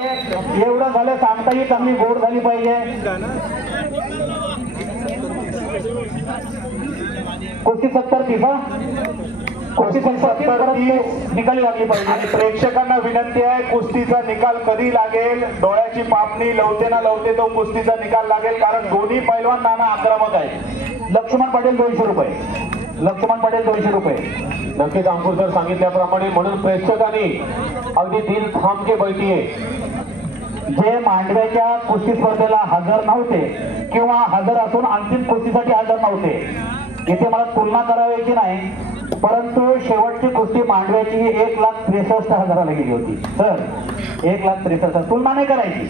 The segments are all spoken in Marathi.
एवढं झालं सांगताही चांगली गोड झाली पाहिजे। कुस्ती 70-30 कुस्ती 70-30 निकाली लागली पाहिजे। प्रेक्षकांना विनंती आहे, कुस्तीचा निकाल कधी लागेल, डोळ्याची पापणी लवते ना लवते तो कुस्तीचा निकाल लागेल, कारण दोन्ही पैलवान नाना आक्रमक आहेत। लक्ष्मण पटेल 200 रुपये, लक्ष्मण पटेल 200 रुपये। नक्कीच अंकुरकर सांगितल्याप्रमाणे म्हणून प्रेक्षकांनी अगदी दिल थांब के बैठिये। जे मांडव्याच्या कुस्ती स्पर्धेला हजर नव्हते किंवा हजर असून अंतिम कुस्तीसाठी हजर नव्हते, इथे मला तुलना करायची नाही, परंतु शेवटची कुस्ती मांडव्याची 1,63,000 गेली होती। सर 1,63,000 तुलना नाही करायची।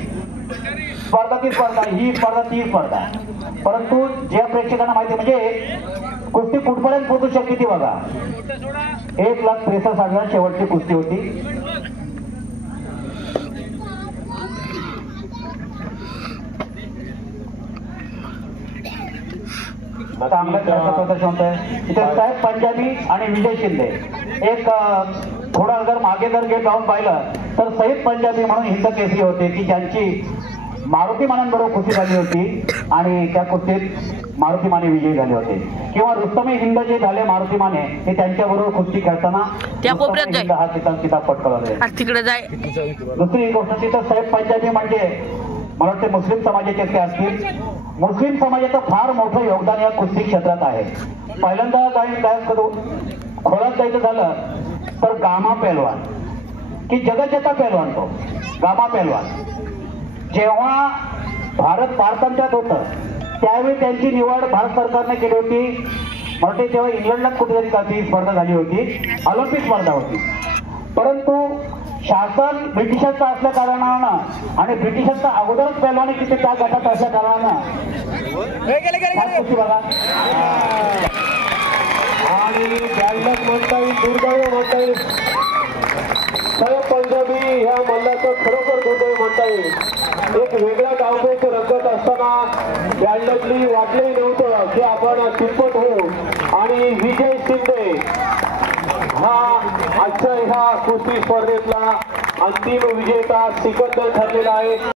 स्पर्धा ती स्पर्धा, ही स्पर्धा ती स्पर्धा, परंतु ज्या प्रेक्षकांना माहिती म्हणजे कुस्ती कुठपर्यंत पोहोचू शकते ती बघा। 1,63,000 शेवटची कुस्ती होती। चांगलं प्रदर्शन होत आहे इथे। साहेब पंजाबी आणि विजय शिंदे एक थोडा जर मागे जर गेट जाऊन पाहिलं तर सईद पंजाबी म्हणून हिंद केसरी होते की ज्यांची मारुती मानेंबरोबर कुस्ती झाली होती आणि त्या कुस्तीत मारुती माने विजयी झाले होते, किंवा रुस्तमे हिंद जे झाले मारुती माने हे त्यांच्याबरोबर कुस्ती खेळताना हा किताब पटकावला। तिकडे जाय। दुसरी गोष्ट तिथं साहेब पंजाबी म्हणजे मला वाटते मुस्लिम समाजाचे ते असतील। मुस्लिम समाजाचं फार मोठं योगदान या कुस्ती क्षेत्रात आहे। पहिल्यांदा काय खोलात जायचं झालं तर गामा पहलवान की जगज्जेता पहलवान, तो गामा पहलवान जेव्हा भारतांच्यात होतं त्यावेळी त्यांची निवड भारत सरकारने केली होती। मला तेव्हा इंग्लंडला कुठेतरी ती स्पर्धा झाली होती, ऑलिम्पिक स्पर्धा होती, परंतु शासन ब्रिटिशांचं असल्या कारणानं आणि ब्रिटिशांचा अगोदरच पहलवानी तिथे त्या गटात असल्या कारणानं बघा आणि बॅलक म्हणता येईल, दुर्दैव म्हणता येईल, साहेब पंजाबी ह्या मल्लाचं खरोखर दुर्दैव म्हणता येईल। एक वेगळ्या डावपेच रंगत असताना बॅलकली वाटलंही नव्हतं की आपण तिप्पट होऊ, आणि विजय शिंदे हा आजच्या ह्या कुस्ती स्पर्धेतला अंतिम विजेता सिकंदर ठरलेला आहे।